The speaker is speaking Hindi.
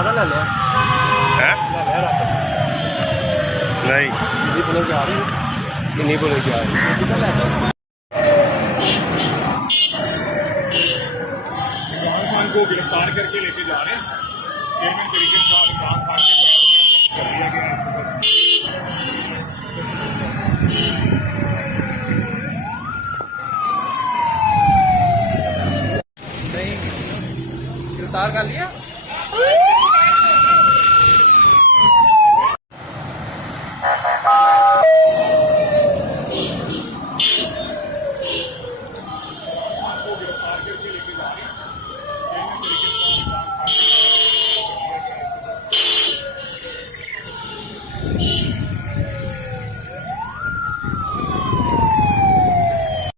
राधा ले लिया है ले लिया राधा नहीं कितनी पुलिस आ रही है कितनी पुलिस आ रही है कितना ले लिया इमरान खान को गिरफ्तार करके लेके जा रहे हैं। चेयरमैन तरीके से इमरान खान के कर लिया गया है। गिरफ्तार कर लिया